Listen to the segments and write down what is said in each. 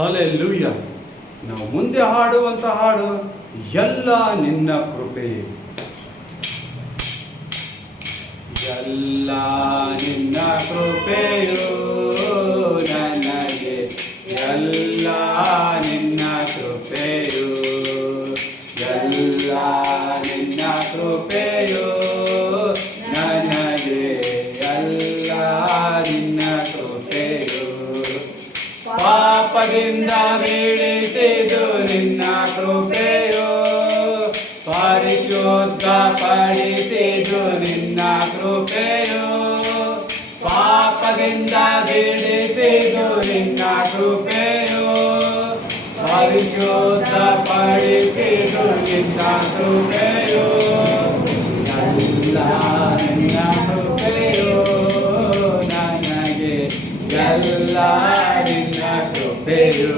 Hallelujah. ನಾವು ಮುಂದೆ ಹಾಡುವಂತ ಹಾಡು ಎಲ್ಲ ನಿನ್ನ ಕೃಪೆಯೇ. ಎಲ್ಲ ನಿನ್ನ ಕೃಪೆಯೋ ನನಗೆ, ಎಲ್ಲ ನಿನ್ನ ಕೃಪೆಯೋ, ಎಲ್ಲ ನಿನ್ನ ಕೃಪೆಯೋ ನನಗೆ, ಎಲ್ಲ ನಿನ್ನ ಕೃಪೆಯೋ. ಪಾಪದಿಂದ ಬಿಡಿಸಿದು ನಿನ್ನ ಕೃಪೆಯೋ, ಪರಿಶುದ್ಧ ಪಡಿಸಿದು ನಿನ್ನ ಕೃಪೆಯೋ. ಪಾಪದಿಂದ ಬಿಡಿಸಿದು ನಿನ್ನ ಕೃಪೆಯೋ, ಪರಿಶುದ್ಧ ಪಡಿಸಿದು ನಿನ್ನ ಕೃಪೆಯೋ. ಎಲ್ಲ ನಿನ್ನ ಕೃಪೆಯೋ ನನಗೆ, ಎಲ್ಲ ನಿನ್ನ ಕೃಪೆಯೋ.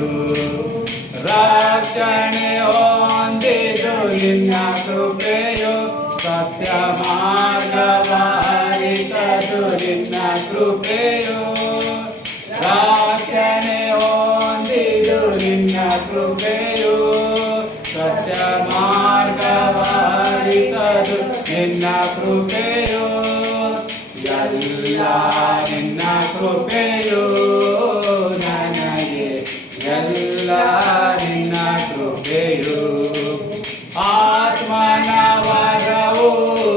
ರಕ್ಷಣೆ ಹೊಂದಿದು ನಿನ್ನ ಕೃಪೆಯೋ, ಸತ್ಯ ಮಾರ್ಗವಾರಿಸದು ನಿನ್ನ ಕೃಪೆಯೋ. ರಕ್ಷಣೆ ಹೊಂದಿದು ನಿನ್ನ ಕೃಪೆಯೋ, ಸತ್ಯ ಮಾರ್ಗವಾರಿಸದು ನಿನ್ನ ಕೃಪೆಯೋ. ಎಲ್ಲ ನಿನ್ನ ಕೃಪೆಯೋ ನನಗೆ, ಎಲ್ಲ ನಿನ್ನ ಕೃಪೆಯೋ. ಆತ್ಮನ ವರವು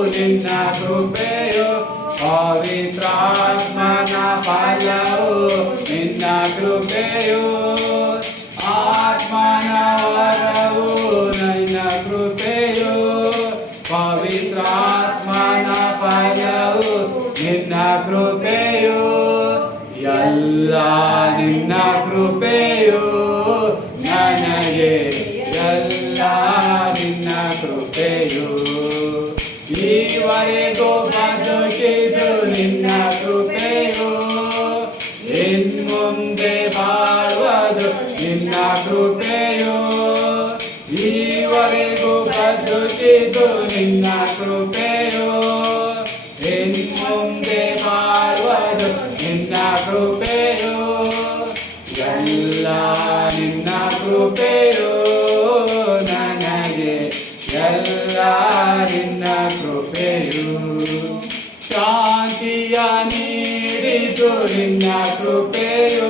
ನಿನ್ನ ಕೃಪೆಯೋ, ಪವಿತ್ರಾತ್ಮನ ಫಲವು ನಿನ್ನ ಕೃಪೆಯೋ. ಆತ್ಮನ ವರವು ನಿನ್ನ ಕೃಪೆಯೋ, ಪವಿತ್ರಾತ್ಮನ ಫಲವು ನಿನ್ನ ಕೃಪೆಯೋ. ಎಲ್ಲ ನಿನ್ನ ಕೃಪೆಯೋ ನನಗೆ, ಎಲ್ಲ ನಿನ್ನ ಕೃಪೆಯೋ. ಈವರೆಗೂ ಬದುಕಿದು ನಿನ್ನ ಕೃಪೆಯೋ, ಇನ್ಮುಂದೆ ಬಾಳುವುದು ನಿನ್ನ ಕೃಪೆಯೋ. ಈವರೆಗೂ ಬದುಕಿದು ನಿನ್ನ ಕೃಪೆಯೋ, ಇನ್ಮುಂದೆ ಬಾಳುವುದು ನಿನ್ನ ಕೃಪೆಯೋ. ಎಲ್ಲ ನಿನ್ನ ಕೃಪೆಯೋ ನನಗೆ, ಎಲ್ಲ ನಿನ್ನ ಕೃಪೆಯೋ. ಶಾಂತಿಯ ನೀಡಿದು ನಿನ್ನ ಕೃಪೆಯೋ,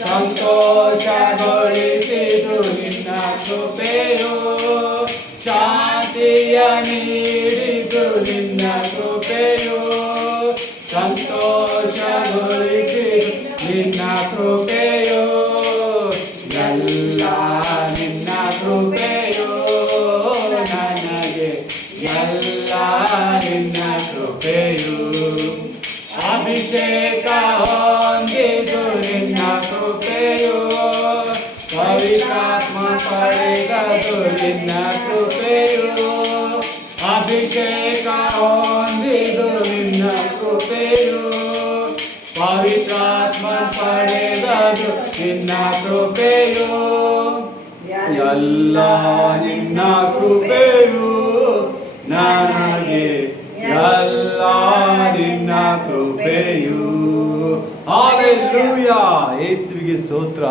ಸಂತೋಷಗೊಳಿಸಿದು ನಿನ್ನ ಕೃಪೆಯೋ. ಶಾಂತಿಯ ನೀಡಿದು ನಿನ್ನ ಕೃಪೆಯೋ, ಸಂತೋಷಗೊಳಿಸಿದು ನಿನ್ನ ಕೃಪೆಯೋ. ಎಲ್ಲ ನಿನ್ನ ಕೃಪೆಯೋ ನನಗೆ, ಎಲ್ಲ ನಿನ್ನ ಕೃಪೆಯೋ. ಅಭಿಷೇಕ ಹೊಂದಿದು ನಿನ್ನ ಕೃಪೆಯೋ, ಪವಿತ್ರಾತ್ಮ ಪಡೆದದು ನಿನ್ನ ಕೃಪೆಯೋ. ಅಭಿಷೇಕ ಹೊಂದಿದು ನಿನ್ನ ಕೃಪೆಯೋ, ಪವಿತ್ರಾತ್ಮ ಪಡೆದದು ನಿನ್ನ ಕೃಪೆಯೋ. ಎಲ್ಲ ನಿನ್ನ ಕೃಪೆಯೋ ನನಗೆ, ಎಲ್ಲ ನಿನ್ನ ಕೃಪೆಯೋ. ಹಲ್ಲೆಲೂಯಾ. ಯೇಸುವಿಗೆ ಸ್ತೋತ್ರ.